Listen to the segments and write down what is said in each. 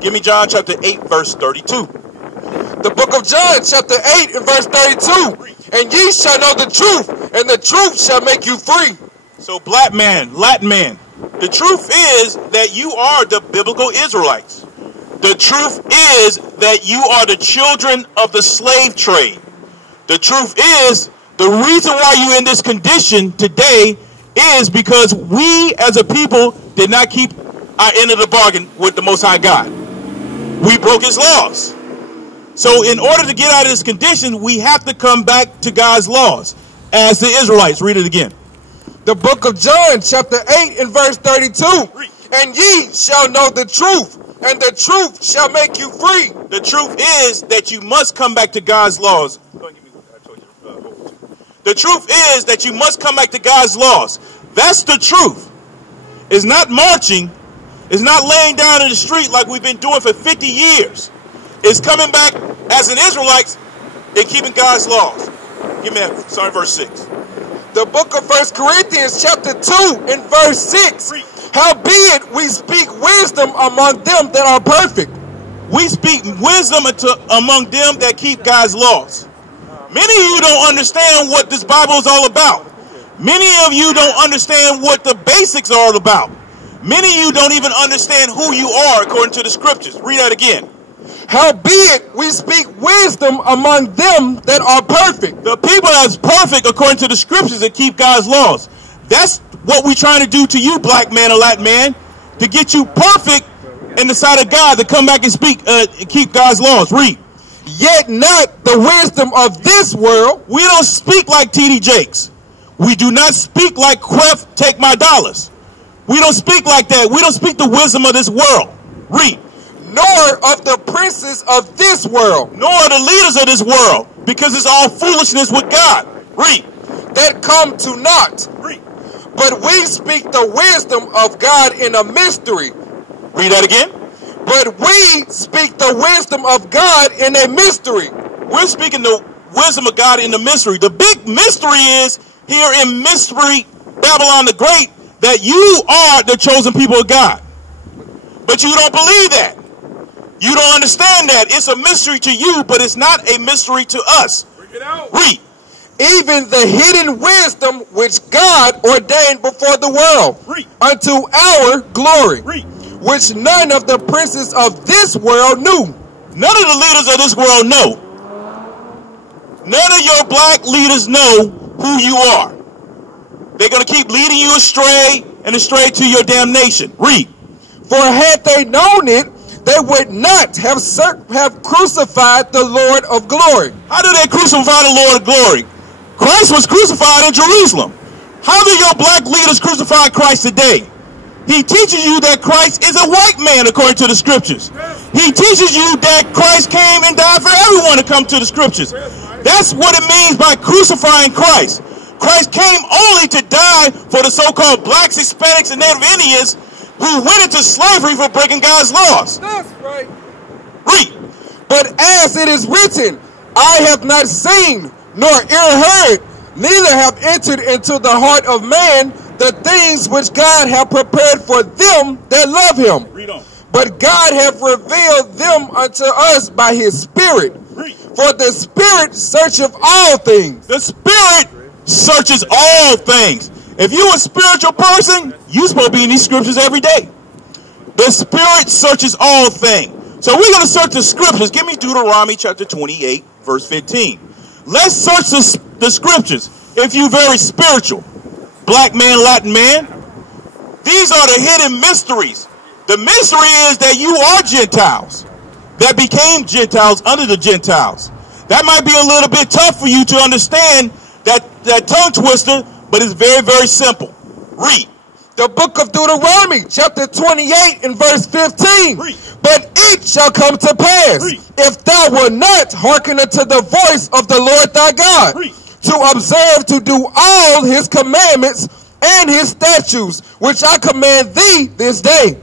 Give me John chapter 8, verse 32. The book of John, chapter 8 and verse 32. And ye shall know the truth, and the truth shall make you free. So black man, Latin man, the truth is that you are the biblical Israelites. The truth is that you are the children of the slave trade. The truth is the reason why you're in this condition today is because we as a people did not keep our end of the bargain with the Most High God. We broke his laws. So in order to get out of this condition, we have to come back to God's laws as the Israelites. Read it again. The book of John, chapter 8 and verse 32. And ye shall know the truth, and the truth shall make you free. The truth is that you must come back to God's laws. The truth is that you must come back to God's laws. That's the truth. It's not marching. It's not laying down in the street like we've been doing for 50 years. It's coming back as an Israelite and keeping God's laws. Give me that. Sorry, verse 6. The book of 1 Corinthians chapter 2 and verse 6. Howbeit we speak wisdom among them that are perfect. We speak wisdom among them that keep God's laws. Many of you don't understand what this Bible is all about. Many of you don't understand what the basics are all about. Many of you don't even understand who you are according to the scriptures. Read that again. Howbeit we speak wisdom among them that are perfect. The people that's perfect according to the scriptures that keep God's laws. That's what we're trying to do to you, black man or Latin man, to get you perfect in the sight of God, to come back and speak, keep God's laws. Read. Yet not the wisdom of this world. We don't speak like T.D. Jakes. We do not speak like Quef, take my dollars. We don't speak like that. We don't speak the wisdom of this world. Read. Nor of the princes of this world. Nor the leaders of this world. Because it's all foolishness with God. Read. That come to naught. Read. But we speak the wisdom of God in a mystery. Read that again. But we speak the wisdom of God in a mystery. We're speaking the wisdom of God in the mystery. The big mystery is here in mystery, Babylon the Great, that you are the chosen people of God. But you don't believe that. You don't understand that. It's a mystery to you, but it's not a mystery to us. Bring it out. Read. Even the hidden wisdom which God ordained before the world. Read. Unto our glory. Read. Which none of the princes of this world knew. None of the leaders of this world know. None of your black leaders know who you are. They're going to keep leading you astray and astray to your damnation. Read. For had they known it, they would not have crucified the Lord of glory. How did they crucify the Lord of glory? Christ was crucified in Jerusalem. How do your black leaders crucify Christ today? He teaches you that Christ is a white man according to the scriptures. He teaches you that Christ came and died for everyone to come to the scriptures. That's what it means by crucifying Christ. Christ came only to die for the so-called blacks, Hispanics, and Native Indians who went into slavery for breaking God's laws. That's right. Read. But as it is written, I have not seen nor ear heard, neither have entered into the heart of man the things which God hath prepared for them that love him. Read on. But God hath revealed them unto us by his Spirit. Read. For the Spirit searcheth all things. The Spirit searches all things. If you're a spiritual person, you're supposed to be in these scriptures every day. The Spirit searches all things. So we're going to search the scriptures. Give me Deuteronomy chapter 28, verse 15. Let's search the scriptures. If you're very spiritual, black man, Latin man, these are the hidden mysteries. The mystery is that you are Gentiles that became Gentiles under the Gentiles. That might be a little bit tough for you to understand that tongue twister, but it's very, very simple. Read. The book of Deuteronomy, chapter 28 and verse 15. Read. But it shall come to pass, Read. if thou wilt not hearken unto the voice of the Lord thy God, Read. to observe to do all his commandments and his statutes, which I command thee this day,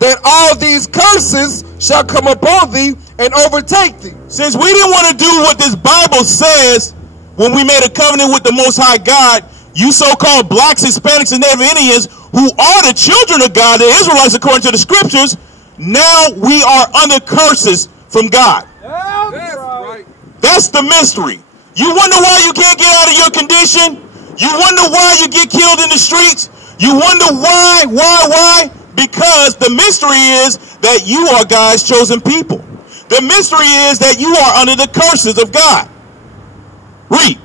that all these curses shall come upon thee and overtake thee. Since we didn't want to do what this Bible says when we made a covenant with the Most High God, you so-called blacks, Hispanics, and Native Indians who are the children of God, the Israelites according to the scriptures, Now we are under curses from God. That's right. That's the mystery. You wonder why you can't get out of your condition? You wonder why you get killed in the streets? You wonder why? Because the mystery is that you are God's chosen people. The mystery is that you are under the curses of God. Read.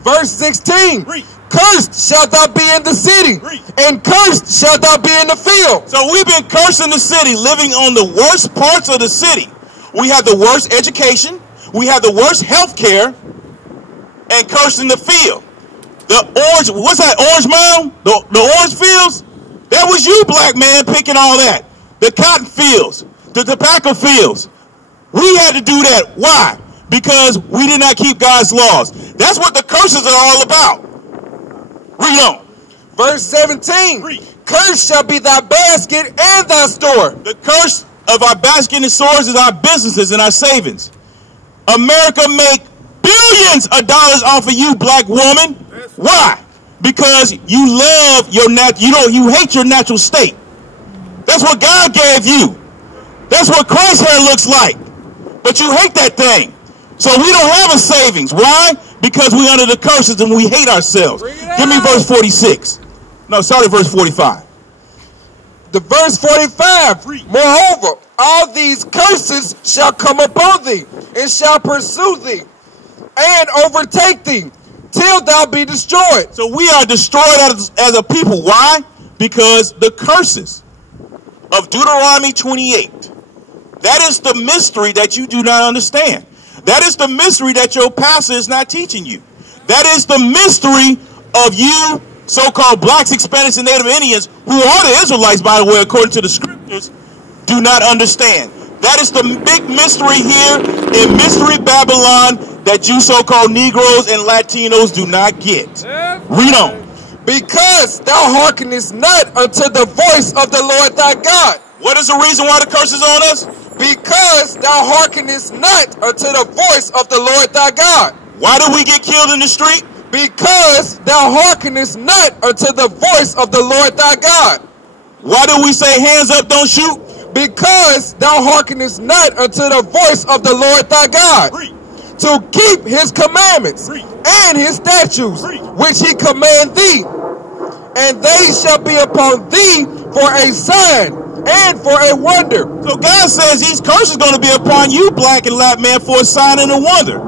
Verse 16. Read. Cursed shalt thou be in the city, and cursed shalt thou be in the field. So we've been cursed in the city, living on the worst parts of the city. We have the worst education. We have the worst health care. And cursed in the field. The orange, what's that, orange mound? The orange fields? That was you, black man, picking all that. The cotton fields, the tobacco fields. We had to do that. Why? Because we did not keep God's laws. That's what the curses are all about. Read on. Verse 17. Read. Cursed shall be thy basket and thy store. The curse of our basket and stores is our businesses and our savings. America make billions of dollars off of you, black woman. Why? Because you love your you hate your natural state. That's what God gave you. That's what Christ's hair looks like. But you hate that thing. So we don't have a savings. Why? Because we're under the curses and we hate ourselves. Give me verse 46. No, sorry, verse 45. The verse 45. Moreover, all these curses shall come upon thee, and shall pursue thee, and overtake thee, till thou be destroyed. So we are destroyed as a people. Why? Because the curses of Deuteronomy 28. That is the mystery that you do not understand. That is the mystery that your pastor is not teaching you. That is the mystery of you so-called blacks, Hispanics, and Native Indians, who are the Israelites, by the way, according to the scriptures, do not understand. That is the big mystery here in Mystery Babylon that you so-called Negroes and Latinos do not get. Read on. Because thou hearkenest not unto the voice of the Lord thy God. What is the reason why the curse is on us? Because thou hearkenest not unto the voice of the Lord thy God. Why do we get killed in the street? Because thou hearkenest not unto the voice of the Lord thy God. Why do we say hands up, don't shoot? Because thou hearkenest not unto the voice of the Lord thy God. To keep his commandments and his statutes, which he command thee. And they shall be upon thee for a sign and for a wonder. So God says these curses are going to be upon you, black and Latin man, for a sign and a wonder.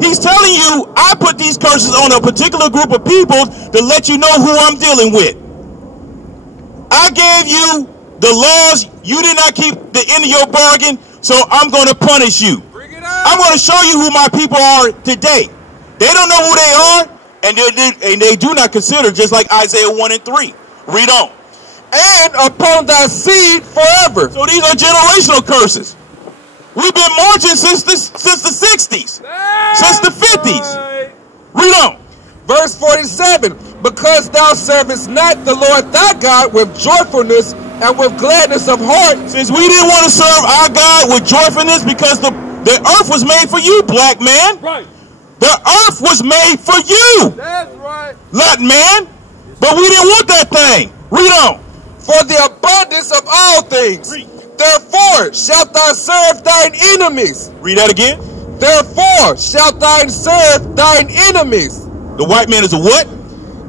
He's telling you, I put these curses on a particular group of people to let you know who I'm dealing with. I gave you the laws. You did not keep the end of your bargain, so I'm going to punish you. I'm going to show you who my people are today. They don't know who they are, and they do not consider, just like Isaiah 1 and 3. Read on. And upon thy seed forever. So these are generational curses. We've been marching since the 60s, since the 50s. Read on. Verse 47. Because thou servest not the Lord thy God with joyfulness and with gladness of heart. Since we didn't want to serve our God with joyfulness, because the earth was made for you, black man. Right. The earth was made for you. That's right. Latin man. But we didn't want that thing. Read on. For the abundance of all things. Therefore shalt thou serve thine enemies. Read that again. Therefore shalt thou serve thine enemies. The white man is a what?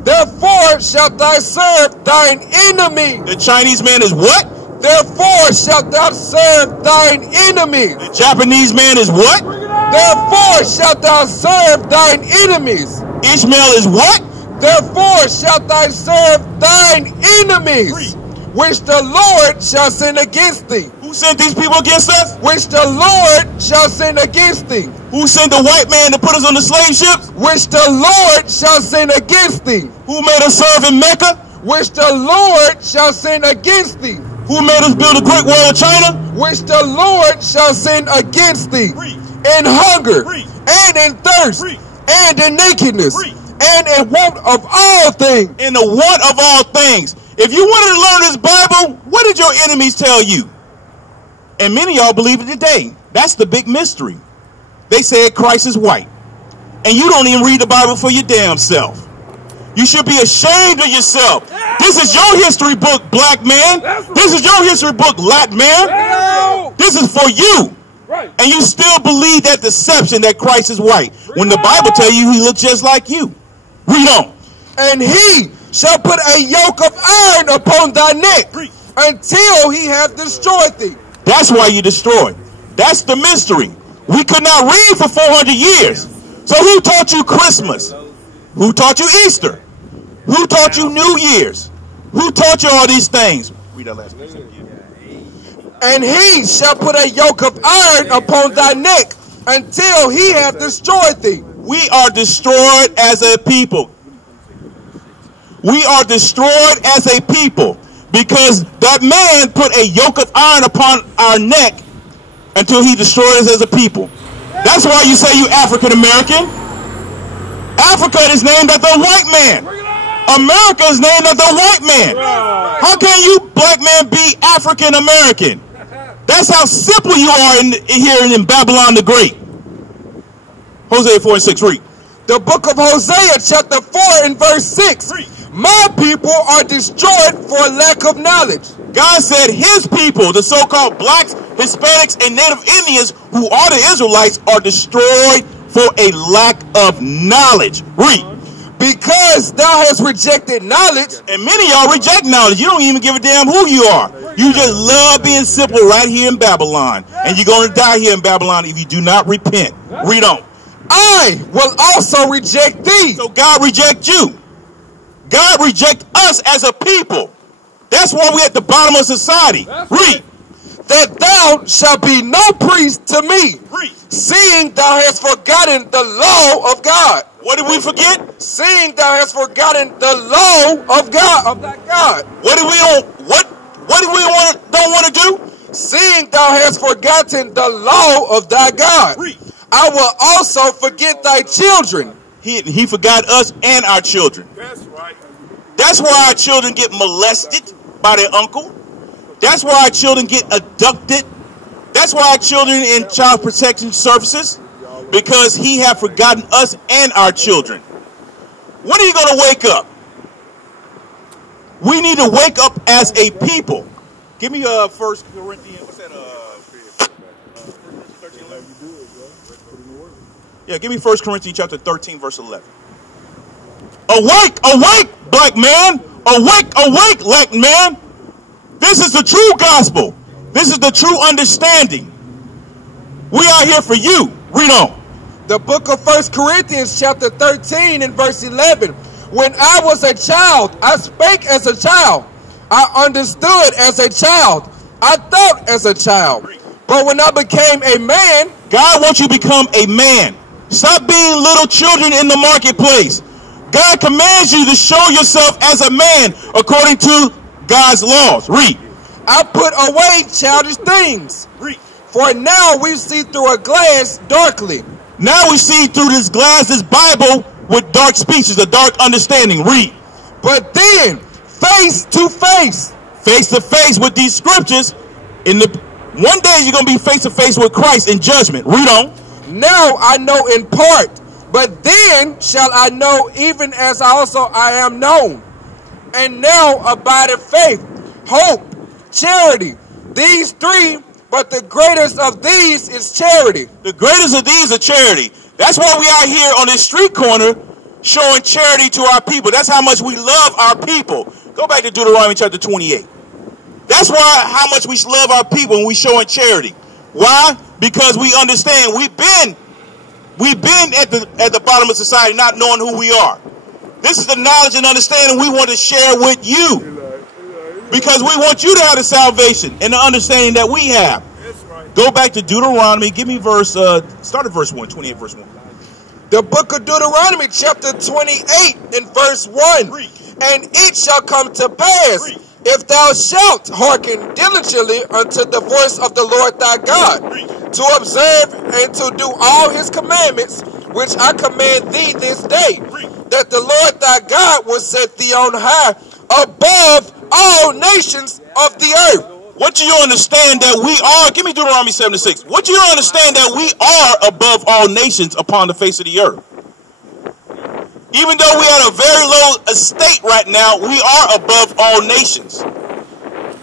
Therefore shalt thou serve thine enemy. The Chinese man is what? Therefore shalt thou serve thine enemy. The Japanese man is what? Therefore shalt thou serve thine enemies. Ishmael is what? Therefore shalt thou serve thine enemies, which the Lord shall send against thee. Who sent these people against us? Which the Lord shall send against thee. Who sent the white man to put us on the slave ships? Which the Lord shall send against thee. Who made us serve in Mecca? Which the Lord shall send against thee. Who made us build a great wall of China? Which the Lord shall send against thee. In hunger, and in thirst, and in nakedness, and in want of all things. In the want of all things. If you wanted to learn this Bible, what did your enemies tell you? And many of y'all believe it today. That's the big mystery. They said Christ is white. And you don't even read the Bible for your damn self. You should be ashamed of yourself. This This is your history book, black man. This is your history book, Latin man. This is for you. And you still believe that deception that Christ is white, when the Bible tells you he looks just like you. Read on. And he shall put a yoke of iron upon thy neck until he hath destroyed thee. That's why you destroyed. That's the mystery. We could not read for 400 years. So who taught you Christmas? Who taught you Easter? Who taught you New Year's? Who taught you all these things? Read that last piece again. And he shall put a yoke of iron upon thy neck until he hath destroyed thee. We are destroyed as a people. We are destroyed as a people because that man put a yoke of iron upon our neck until he destroyed us as a people. That's why you say you African American. Africa is named after a white man. America is named after a white man. How can you black man be African American? That's how simple you are here in Babylon the Great. Hosea 4:6, read. The book of Hosea chapter 4 and verse 6. My people are destroyed for lack of knowledge. God said his people, the so-called blacks, Hispanics, and Native Indians, who are the Israelites, are destroyed for a lack of knowledge. Read. Because thou hast rejected knowledge. And many of y'all reject knowledge. You don't even give a damn who you are. You just love being simple right here in Babylon. And you're going to die here in Babylon if you do not repent. Read on. I will also reject thee. So God reject you. God reject us as a people. That's why we're at the bottom of society. Read. That thou shalt be no priest to me. Read. Seeing thou hast forgotten the law of God. What did we forget? Seeing thou hast forgotten the law of God, of thy God. What do we don't want to do? Seeing thou hast forgotten the law of thy God. Read. I will also forget thy children. He forgot us and our children. That's right. That's why our children get molested by their uncle. That's why our children get abducted. That's why our children in child protection services, because he have forgotten us and our children. When are you going to wake up? We need to wake up as a people. Give me 1 Corinthians. What's that? 13, 11. Yeah, give me 1 Corinthians chapter 13, verse 11. Awake, awake, black man. Awake, awake, Latin man. This is the true gospel. This is the true understanding. We are here for you. Read on. The book of 1 Corinthians chapter 13 and verse 11. When I was a child, I spake as a child. I understood as a child. I thought as a child. But when I became a man, God wants you to become a man. Stop being little children in the marketplace. God commands you to show yourself as a man according to God's laws. Read. I put away childish things. Read. For now we see through a glass darkly. Now we see through this glass, this Bible, with dark speeches, a dark understanding. Read. But then, face to face with these scriptures, one day you're going to be face to face with Christ in judgment. Read on. Now I know in part, but then shall I know even as also I am known. And now abideth faith, hope, charity. These three, but the greatest of these is charity. The greatest of these are charity. That's why we are here on this street corner showing charity to our people. That's how much we love our people. Go back to Deuteronomy chapter 28. That's why how much we love our people when we showing charity. Why? Because we understand we've been at the bottom of society not knowing who we are. This is the knowledge and understanding we want to share with you. Because we want you to have the salvation and the understanding that we have. Go back to Deuteronomy. Give me start at verse 1, 28 verse 1. The book of Deuteronomy chapter 28 and verse 1. Read. And it shall come to pass, Read. if thou shalt hearken diligently unto the voice of the Lord thy God, Read. to observe and to do all his commandments, which I command thee this day, Read. that the Lord thy God will set thee on high above all nations of the earth. What do you understand that we are? Give me Deuteronomy 7:6. What do you understand that we are above all nations upon the face of the earth? Even though we are at a very low estate right now, we are above all nations.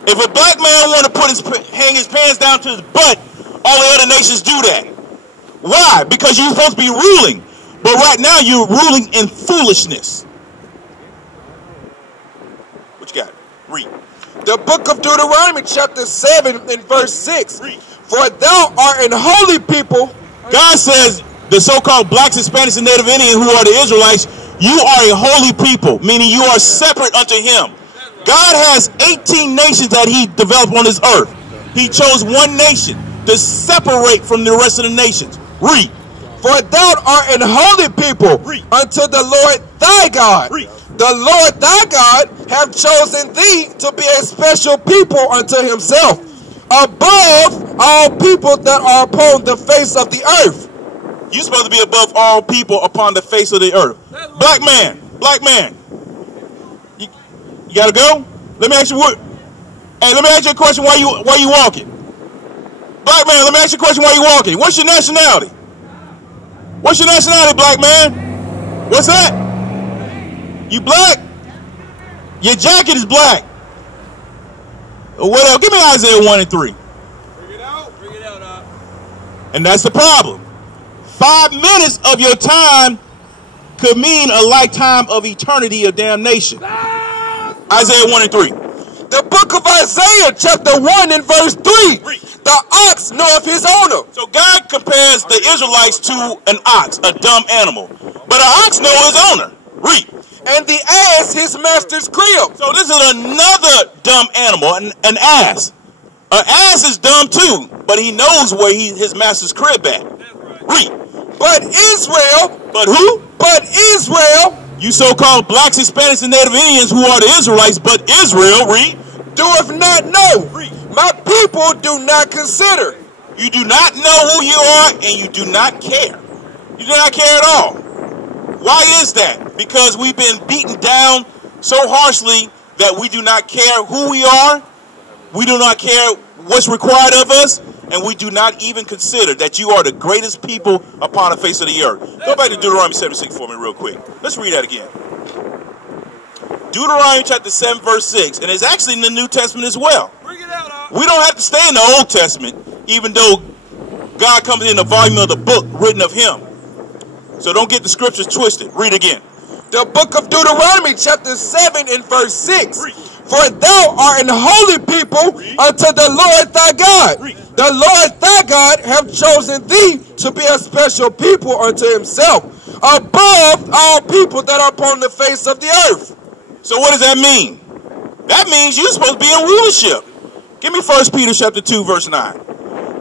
If a black man want to hang his pants down to his butt, all the other nations do that. Why? Because you're supposed to be ruling. But right now you're ruling in foolishness. What you got? Read. The book of Deuteronomy chapter 7 and verse 6. Read. For thou art an holy people. God says the so-called blacks, Hispanics, and Native Indians who are the Israelites, you are a holy people, meaning you are separate unto him. God has 18 nations that he developed on this earth. He chose one nation to separate from the rest of the nations. Read. For thou art an holy people unto the Lord thy God. Read. The Lord thy God hath chosen thee to be a special people unto himself, above all people that are upon the face of the earth. You're supposed to be above all people upon the face of the earth. Black man, you gotta go. Let me ask you what. Hey, let me ask you a question. Why you walking? Black man, let me ask you a question. Why you walking? What's your nationality? What's your nationality, black man? What's that? You black? Your jacket is black. What else? Give me Isaiah 1 and 3. Bring it out. And that's the problem. 5 minutes of your time could mean a lifetime of eternity of damnation. Isaiah 1 and 3. The book of Isaiah chapter 1 and verse 3. The ox knoweth his owner. So God compares the Israelites to an ox, a dumb animal. But an ox knows his owner. Read. And the ass his master's crib. So this is another dumb animal, an ass. An ass is dumb too, but he knows where his master's crib at. Read. But Israel. But who? But Israel. You so-called blacks, Hispanics, and Native Indians who are the Israelites, but Israel, read. Doeth not know. My people do not consider. You do not know who you are, and you do not care. You do not care at all. Why is that? Because we've been beaten down so harshly that we do not care who we are. We do not care what's required of us, and we do not even consider that you are the greatest people upon the face of the earth. Go back to Deuteronomy 7:6 for me real quick. Let's read that again. Deuteronomy chapter 7 verse 6, and it's actually in the New Testament as well. Bring it out. We don't have to stay in the Old Testament, even though God comes in the volume of the book written of him. So don't get the scriptures twisted. Read again. The book of Deuteronomy chapter 7 and verse 6. For thou art an holy people unto the Lord thy God. The Lord thy God hath chosen thee to be a special people unto himself, above all people that are upon the face of the earth. So what does that mean? That means you're supposed to be in rulership. Give me 1 Peter chapter 2 verse 9.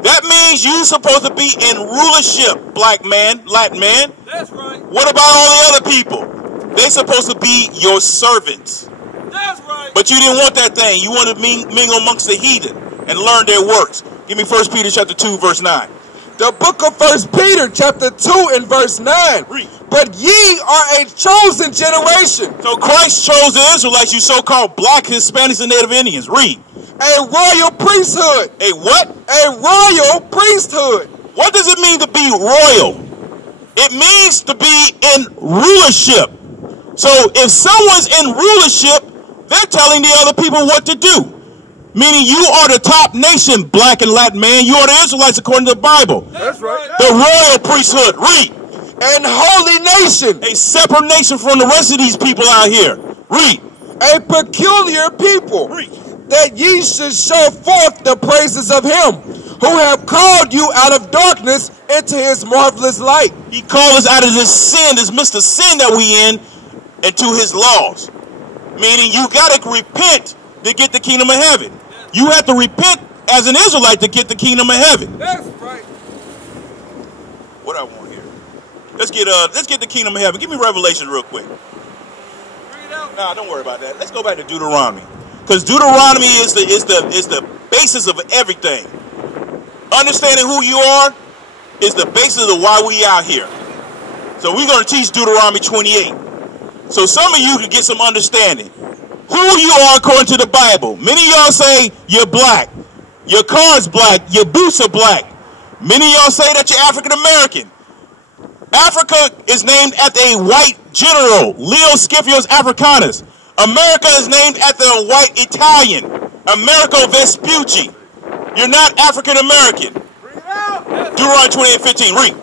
That means you're supposed to be in rulership, black man, Latin man. That's right. What about all the other people? They're supposed to be your servants. That's right. But you didn't want that thing. You wanted to mingle amongst the heathen and learn their works. Give me 1 Peter chapter 2 verse 9. The book of 1 Peter chapter 2 and verse 9. Read. But ye are a chosen generation. So Christ chose the Israelites, you so-called black, Hispanics, and Native Indians. Read. A royal priesthood. A what? A royal priesthood. What does it mean to be royal? It means to be in rulership. So if someone's in rulership, they're telling the other people what to do. Meaning you are the top nation, black and Latin man. You are the Israelites according to the Bible. That's right. The royal priesthood. Read. And holy nation. A separate nation from the rest of these people out here. Read. A peculiar people. Read. That ye should show forth the praises of him who have called you out of darkness into his marvelous light. He called us out of this sin, this Mr. Sin that we in, into his laws. Meaning you got to repent to get the kingdom of heaven. You have to repent as an Israelite to get the kingdom of heaven. That's right. What I want here? Let's get the kingdom of heaven. Give me Revelation real quick. Bring it out. Nah, don't worry about that. Let's go back to Deuteronomy. Because Deuteronomy is the basis of everything. Understanding who you are is the basis of why we out here. So we're going to teach Deuteronomy 28. So some of you can get some understanding. Who you are according to the Bible. Many of y'all say you're black. Your car's black. Your boots are black. Many of y'all say that you're African American. Africa is named after a white general, Leo Scipio's Africanus. America is named after a white Italian, Americo Vespucci. You're not African American. Deuteronomy 28:15. Read.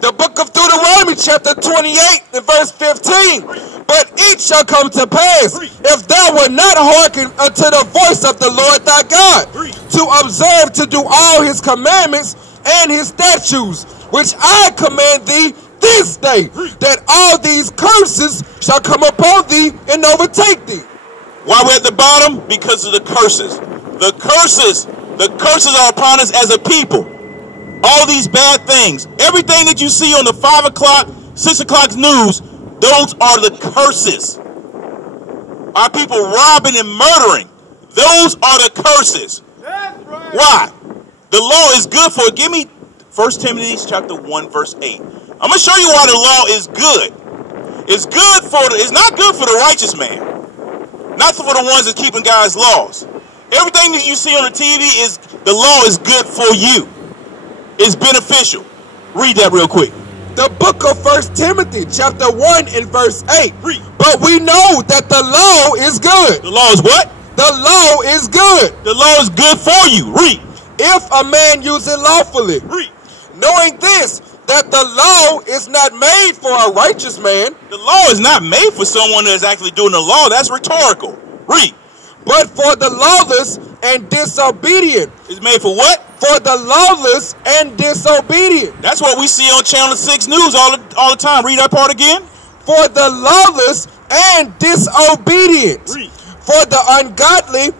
The book of Deuteronomy, chapter 28, and verse 15. But it shall come to pass, if thou wilt not hearken unto the voice of the Lord thy God, to observe to do all his commandments and his statutes, which I command thee this day, that all these curses shall come upon thee and overtake thee. Why we're at the bottom? Because of the curses. The curses are upon us as a people. All these bad things, everything that you see on the 5 o'clock, 6 o'clock news, those are the curses. Our people robbing and murdering, those are the curses. That's right. Why? The law is good for it. Give me 1 Timothy chapter 1 verse 8. I'm going to show you why the law is good. It's not good for the righteous man. Not for the ones that keeping God's laws. Everything that you see on the TV the law is good for you. It's beneficial. Read that real quick. The book of 1 Timothy chapter 1 and verse 8. Read. But we know that the law is good. The law is what? The law is good. The law is good for you. Read. If a man use it lawfully. Read. Knowing this, that the law is not made for a righteous man. The law is not made for someone that's actually doing the law. That's rhetorical. Read. But for the lawless and disobedient. It's made for what? For the lawless and disobedient. That's what we see on Channel 6 News all the time. Read that part again. For the lawless and disobedient. Read. For the ungodly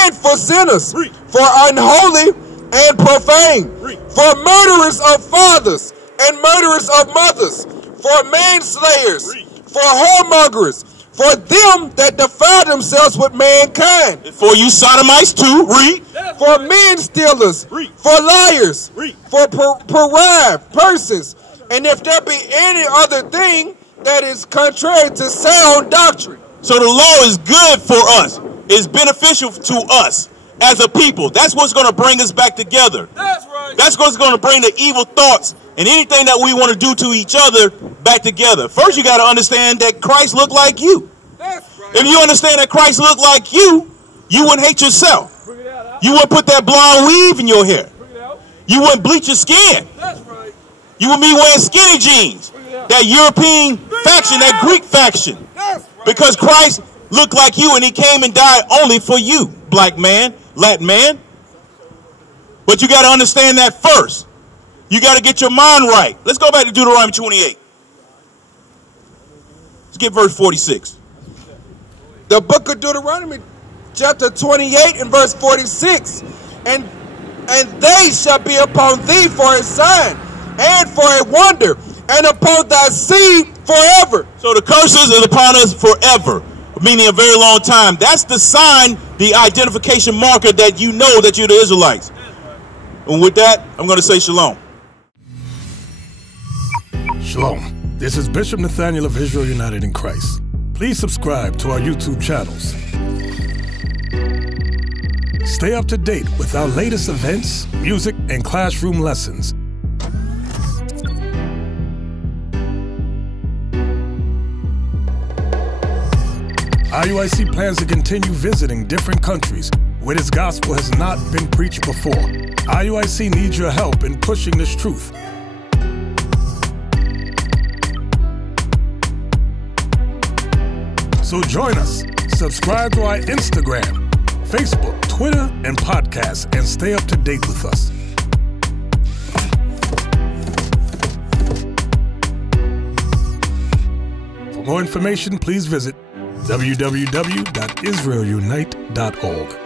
and for sinners. Read. For unholy and profane. Read. For murderers of fathers and murderers of mothers. For manslayers. Read. For whoremongers. For them that defile themselves with mankind. For you sodomites too. Read. For men stealers. Read. For liars. Read. For pariah persons. And if there be any other thing that is contrary to sound doctrine. So the law is good for us. It's beneficial to us as a people. That's what's going to bring us back together. That's right. That's what's going to bring the evil thoughts and anything that we want to do to each other back together. First, you got to understand that Christ looked like you. That's right. If you understand that Christ looked like you wouldn't hate yourself. Bring it out. You wouldn't put that blonde weave in your hair. Bring it out. You wouldn't bleach your skin. That's right. You would be wearing skinny jeans. That European faction, that Greek faction. That's right. Because Christ looked like you and he came and died only for you, black man, Latin man. But you got to understand that first. You got to get your mind right. Let's go back to Deuteronomy 28. Let's get verse 46. The book of Deuteronomy, chapter 28 and verse 46. And they shall be upon thee for a sign and for a wonder, and upon thy seed forever. So the curses is upon us forever, meaning a very long time. That's the sign, the identification marker that you know that you're the Israelites. And with that, I'm going to say shalom. Shalom. This is Bishop Nathaniel of Israel United in Christ. Please subscribe to our YouTube channels. Stay up to date with our latest events, music, and classroom lessons. IUIC plans to continue visiting different countries where this gospel has not been preached before. IUIC needs your help in pushing this truth. So join us, subscribe to our Instagram, Facebook, Twitter, and podcast, and stay up to date with us. For more information, please visit www.israelunite.org.